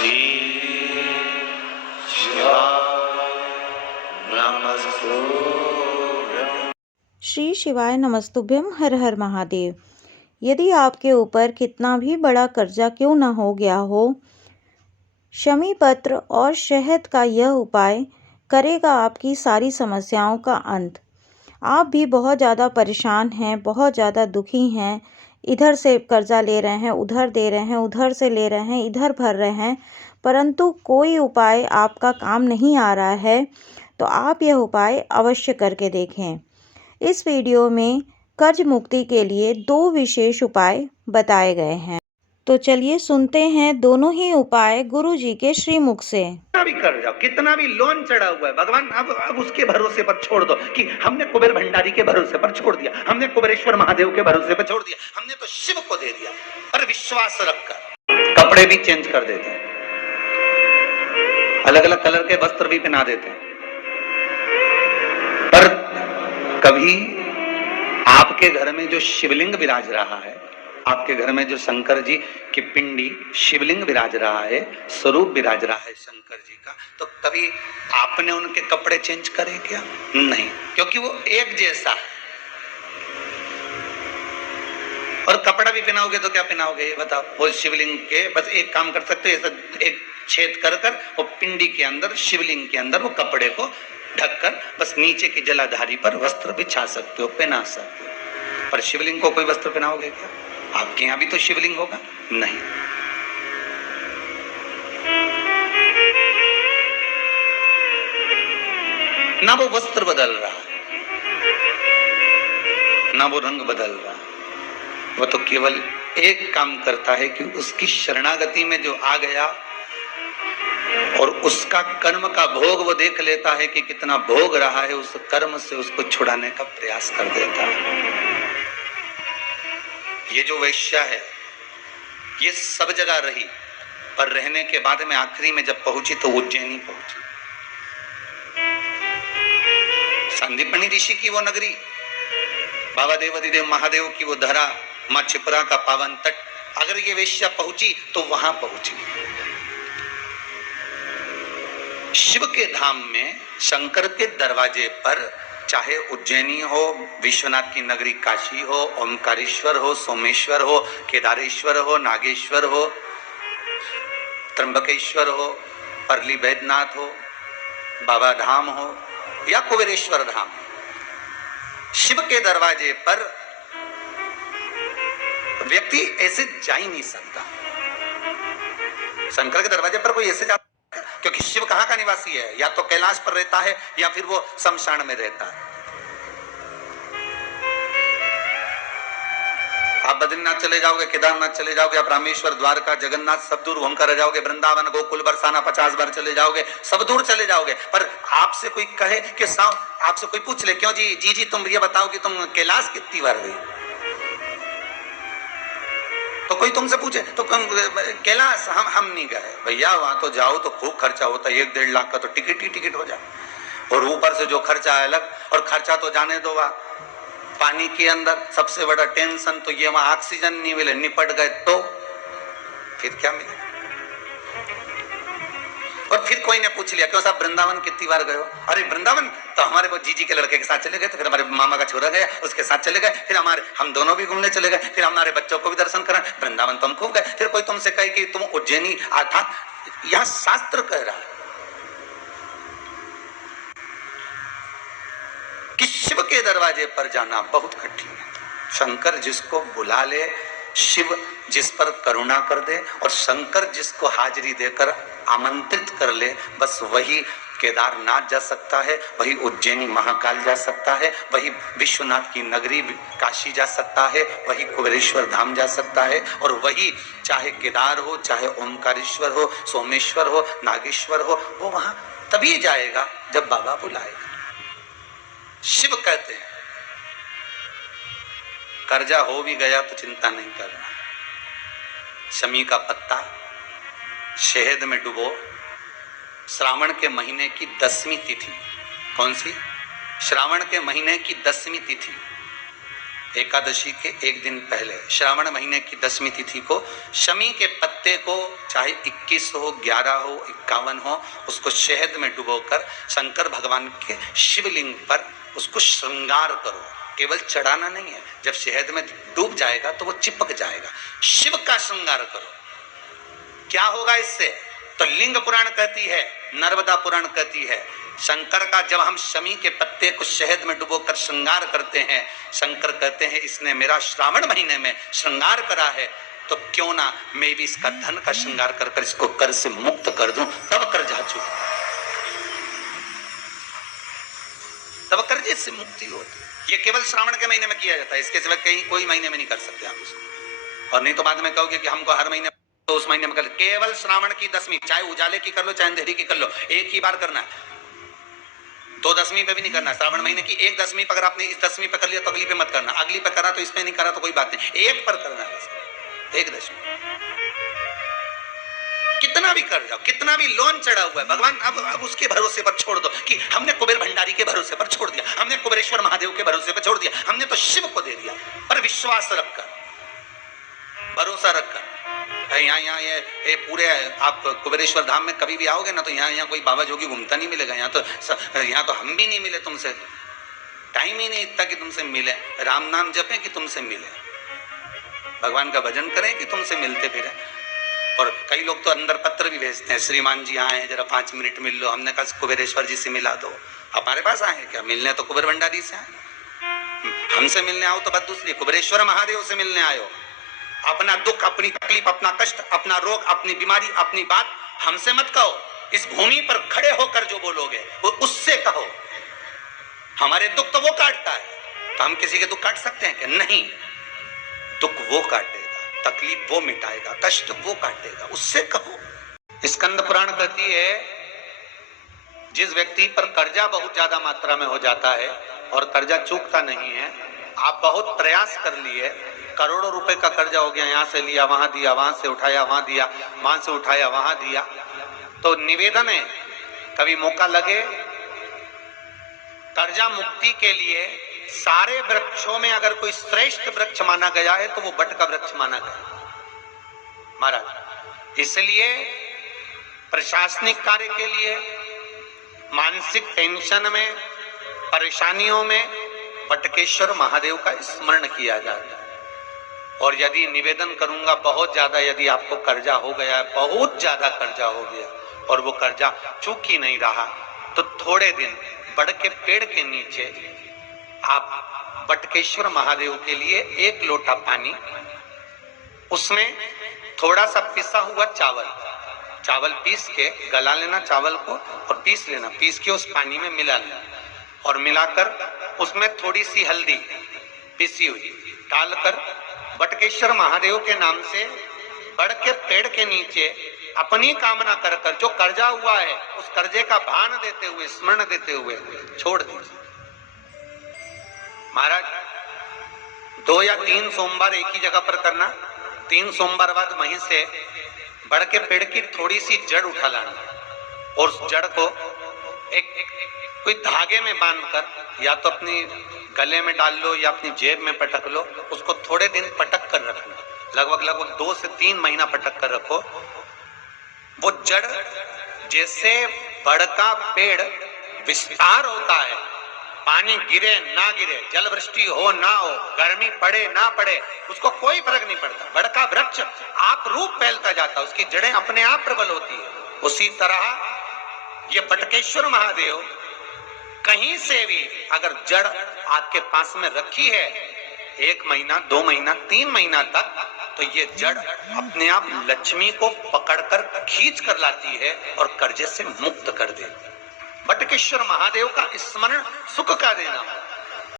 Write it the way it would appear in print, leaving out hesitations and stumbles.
श्री शिवाय नमस्तुभ्यं। श्री शिवाय नमस्तुभ्यम। हर हर महादेव। यदि आपके ऊपर कितना भी बड़ा कर्जा क्यों न हो गया हो, शमी पत्र और शहद का यह उपाय करेगा आपकी सारी समस्याओं का अंत। आप भी बहुत ज़्यादा परेशान हैं, बहुत ज़्यादा दुखी हैं, इधर से कर्जा ले रहे हैं, उधर दे रहे हैं, उधर से ले रहे हैं, इधर भर रहे हैं, परंतु कोई उपाय आपका काम नहीं आ रहा है, तो आप यह उपाय अवश्य करके देखें। इस वीडियो में कर्ज मुक्ति के लिए 2 विशेष उपाय बताए गए हैं, तो चलिए सुनते हैं दोनों ही उपाय गुरुजी के श्रीमुख से। कितना भी कर जाओ, कितना भी लोन चढ़ा हुआ है, भगवान अब उसके भरोसे पर छोड़ दो कि हमने कुबेर भंडारी के भरोसे पर छोड़ दिया, हमने कुबेरेश्वर महादेव के भरोसे पर छोड़ दिया, हमने तो शिव को दे दिया। पर विश्वास रखकर कपड़े भी चेंज कर देते हैं, अलग अलग कलर के वस्त्र भी पहना देते हैं, पर कभी आपके घर में जो शिवलिंग विराज रहा है, आपके घर में जो शंकर जी की पिंडी शिवलिंग विराज रहा है, स्वरूप विराज रहा है शंकर जी का, तो कभी आपने उनके कपड़े चेंज करे क्या? नहीं, क्योंकि वो एक जैसा है। और कपड़ा भी पहनाओगे तो क्या पहनाओगे ये बताओ? वो शिवलिंग के बस एक काम कर सकते हो, ऐसा एक छेद कर कर वो पिंडी के अंदर, शिवलिंग के अंदर वो कपड़े को ढककर बस नीचे की जलाधारी पर वस्त्र बिछा सकते हो, पहना सकते हो। पर शिवलिंग को कोई वस्त्र पहनाओगे क्या? आपके यहां भी तो शिवलिंग होगा? नहीं। ना वो वस्त्र बदल रहा है, ना वो रंग बदल रहा है, वो तो केवल एक काम करता है कि उसकी शरणागति में जो आ गया और उसका कर्म का भोग वो देख लेता है कि कितना भोग रहा है, उस कर्म से उसको छुड़ाने का प्रयास कर देता है। ये जो वैश्या है ये सब जगह रही, पर रहने के बाद में आखिरी में जब पहुंची तो उज्जैनी पहुंची। संदीपनी ऋषि की वो नगरी, बाबा देवादिदेव महादेव की वो धरा, मां छिपरा का पावन तट, अगर ये वैश्या पहुंची तो वहां पहुंची। शिव के धाम में शंकर के दरवाजे पर, चाहे उज्जैनी हो, विश्वनाथ की नगरी काशी हो, ओमकारेश्वर हो, सोमेश्वर हो, केदारेश्वर हो, नागेश्वर हो, त्र्यंबकेश्वर हो, परली बैद्यनाथ हो, बाबा धाम हो या कुबेरेश्वर धाम, शिव के दरवाजे पर व्यक्ति ऐसे जा ही नहीं सकता। शंकर के दरवाजे पर कोई ऐसे जा, क्योंकि शिव कहां का निवासी है? या तो कैलाश पर रहता है या फिर वो शमशान में रहता है। आप बद्रीनाथ चले जाओगे, केदारनाथ चले जाओगे, आप रामेश्वर, द्वारका, जगन्नाथ सब दूर घूम कर जाओगे, वृंदावन, गोकुल, बरसाना 50 बार चले जाओगे, सब दूर चले जाओगे, पर आपसे कोई कहे कि आपसे कोई पूछ ले, क्यों जी जी तुम ये बताओ कि तुम कैलाश कितनी बार गई? तो कोई तुमसे पूछे तो कैलाश हम नहीं गए भैया, वहां तो जाओ तो खूब खर्चा होता है, 1-1.5 लाख का तो टिकट ही टिकट हो जाए, और ऊपर से जो खर्चा है अलग। और खर्चा तो जाने दो, वहां पानी के अंदर सबसे बड़ा टेंशन तो ये, वहां ऑक्सीजन नहीं मिले, निपट गए तो फिर क्या मिले? और फिर कोई ने पूछ लिया, क्यों साहब वृंदावन कितनी बार गए हो? अरे वृंदावन तो हमारे वो जीजी के लड़के के साथ चले गए, तो फिर हमारे मामा का छोरा गया उसके साथ चले गए, फिर हम दोनों भी घूमने चले गए, फिर हमारे बच्चों को भी दर्शन करा, वृंदावन तो हम खूब गए। फिर कोई तुमसे कहे कि तुम उज्जैनी था, यह शास्त्र कह रहा है कि शिव के दरवाजे पर जाना बहुत कठिन है। शंकर जिसको बुला ले, शिव जिस पर करुणा कर दे, और शंकर जिसको हाजिरी देकर आमंत्रित कर ले, बस वही केदारनाथ जा सकता है, वही उज्जैनी महाकाल जा सकता है, वही विश्वनाथ की नगरी काशी जा सकता है, वही कुबेरेश्वर धाम जा सकता है, और वही चाहे केदार हो, चाहे ओमकारेश्वर हो, सोमेश्वर हो, नागेश्वर हो, वो वहां तभी जाएगा जब बाबा बुलाएगा। शिव कहते हैं कर्जा हो भी गया तो चिंता नहीं करना, शमी का पत्ता शहद में डुबो, श्रावण के महीने की 10वीं तिथि, कौन सी? श्रावण के महीने की 10वीं तिथि एकादशी के एक दिन पहले श्रावण महीने की 10वीं तिथि को शमी के पत्ते को चाहे 21 हो, 11 हो, 51 हो, उसको शहद में डुबोकर शंकर भगवान के शिवलिंग पर उसको श्रृंगार करो। केवल चढ़ाना नहीं है, जब शहद में डूब जाएगा तो वो चिपक जाएगा। शिव का श्रृंगार करो। क्या होगा इससे? तो लिंग पुराण कहती है, नर्मदा पुराण कहती है, शंकर का जब हम शमी के पत्ते को शहद में डुबोकर श्रृंगार करते हैं, शंकर कहते हैं इसने मेरा श्रावण महीने में श्रृंगार करा है, तो क्यों ना मैं भी इसका धन का श्रृंगार कर कर इसको कर्ज से मुक्त कर दूं, तब कर्जा चुके, तब कर्जे से मुक्ति होती है। ये केवल श्रावण के महीने में किया जाता है, इसके सिवा कहीं कोई महीने में नहीं कर सकते आप इसको। और नहीं तो बाद में कहोगे कि हमको हर महीने, तो उस महीने में कर, केवल श्रावण की 10वीं, चाहे उजाले की कर लो चाहे अंधेरी की कर लो, एक ही बार करना है। 2 10वीं पे भी नहीं करना। श्रावण महीने की 1 10वीं पर अगर आपने इस 10वीं पे कर लिया तो अगली पे मत करना, अगली पे करा तो इसमें नहीं करा तो कोई बात नहीं, एक पर करना है, 1 10वीं। कितना भी कर जाओ, कितना भी लोन चढ़ा हुआ है, भगवान अब उसके भरोसे पर छोड़ दो कि हमने कुबेर भंडारी के भरोसे पर छोड़ दिया, हमने कुबेरेश्वर महादेव के भरोसे पर छोड़ दिया, हमने तो शिव को दे दिया। पर विश्वास रखकर, भरोसा रखकर, यहाँ ये पूरे आप कुबेरेश्वर धाम में कभी भी आओगे ना तो यहाँ कोई बाबा जोगी घूमता नहीं मिलेगा। यहाँ तो हम भी नहीं मिले तुमसे, टाइम ही नहीं इतना कि तुमसे मिले। राम नाम जपें कि तुमसे मिले, भगवान का भजन करें कि तुमसे मिलते फिरे। और कई लोग तो अंदर पत्र भी भेजते हैं, श्रीमान जी आए हैं जरा 5 मिनट मिल लो। हमने कहा कुबेरेश्वर जी से मिला दो। हमारे पास आए क्या मिलने? तो कुबेर भंडारी से आए। हमसे मिलने आओ तो बात दूसरी, कुबेरेश्वर महादेव से मिलने आयो। अपना दुख, अपनी तकलीफ, अपना कष्ट, अपना रोग, अपनी बीमारी, अपनी बात हमसे मत कहो। इस भूमि पर खड़े होकर जो बोलोगे वो उससे कहो। हमारे दुख तो वो काटता है, तो हम किसी के दुख काट सकते हैं क्या? नहीं, दुख वो काटेगा, तकलीफ वो मिटाएगा, कष्ट वो काटेगा, उससे कहो। स्कंद पुराण कहती है जिस व्यक्ति पर कर्जा बहुत ज्यादा मात्रा में हो जाता है और कर्जा चूकता नहीं है, आप बहुत प्रयास कर लिए, करोड़ों रुपए का कर्जा हो गया, यहाँ से लिया वहां दिया, वहां से उठाया वहां दिया, वहां से उठाया वहां दिया, तो निवेदन है कभी मौका लगे कर्जा मुक्ति के लिए सारे वृक्षों में अगर कोई श्रेष्ठ वृक्ष माना गया है तो वो बट का वृक्ष माना गया महाराज। इसलिए प्रशासनिक कार्य के लिए, मानसिक टेंशन में, परेशानियों में बटकेश्वर महादेव का स्मरण किया जाता है। और यदि निवेदन करूंगा बहुत ज्यादा, यदि आपको कर्जा हो गया, बहुत ज्यादा कर्जा हो गया और वो कर्जा चूक ही नहीं रहा, तो थोड़े दिन बड़ के पेड़ के नीचे आप बटकेश्वर महादेव के लिए 1 लोटा पानी, उसमें थोड़ा सा पिसा हुआ चावल पीस के गला लेना चावल को और पीस लेना, पीस के उस पानी में मिला लेना और मिलाकर उसमें थोड़ी सी हल्दी पिसी हुई डालकर बटकेश्वर महादेव के नाम से बड़ के पेड़ के नीचे अपनी कामना कर कर जो कर्जा हुआ है उस कर्जे का भान देते हुए, स्मरण देते हुए छोड़ दीजिए। महाराज 2 या 3 सोमवार एक ही जगह पर करना, 3 सोमवार बाद वहीं से बड़ के पेड़ की थोड़ी सी जड़ उठा लाना और उस जड़ को एक कोई धागे में बांधकर या तो अपनी गले में डाल लो या अपनी जेब में पटक लो, उसको थोड़े दिन पटक कर रखना, लगभग 2 से 3 महीना पटक कर रखो। वो जड़ जैसे बड़ का पेड़ विस्तार होता है, पानी गिरे ना गिरे, जल वृष्टि हो ना हो, गर्मी पड़े ना पड़े, उसको कोई फर्क नहीं पड़ता। बड़ का वृक्ष आप रूप फैलता जाता, उसकी जड़ें अपने आप प्रबल होती है। उसी तरह ये बटकेश्वर महादेव कहीं से भी अगर जड़ आपके पास में रखी है 1 महीना, 2 महीना, 3 महीना तक, तो ये जड़ अपने आप लक्ष्मी को पकड़कर खींच कर लाती है और कर्जे से मुक्त कर देती है। बटकेश्वर महादेव का स्मरण सुख का देना है।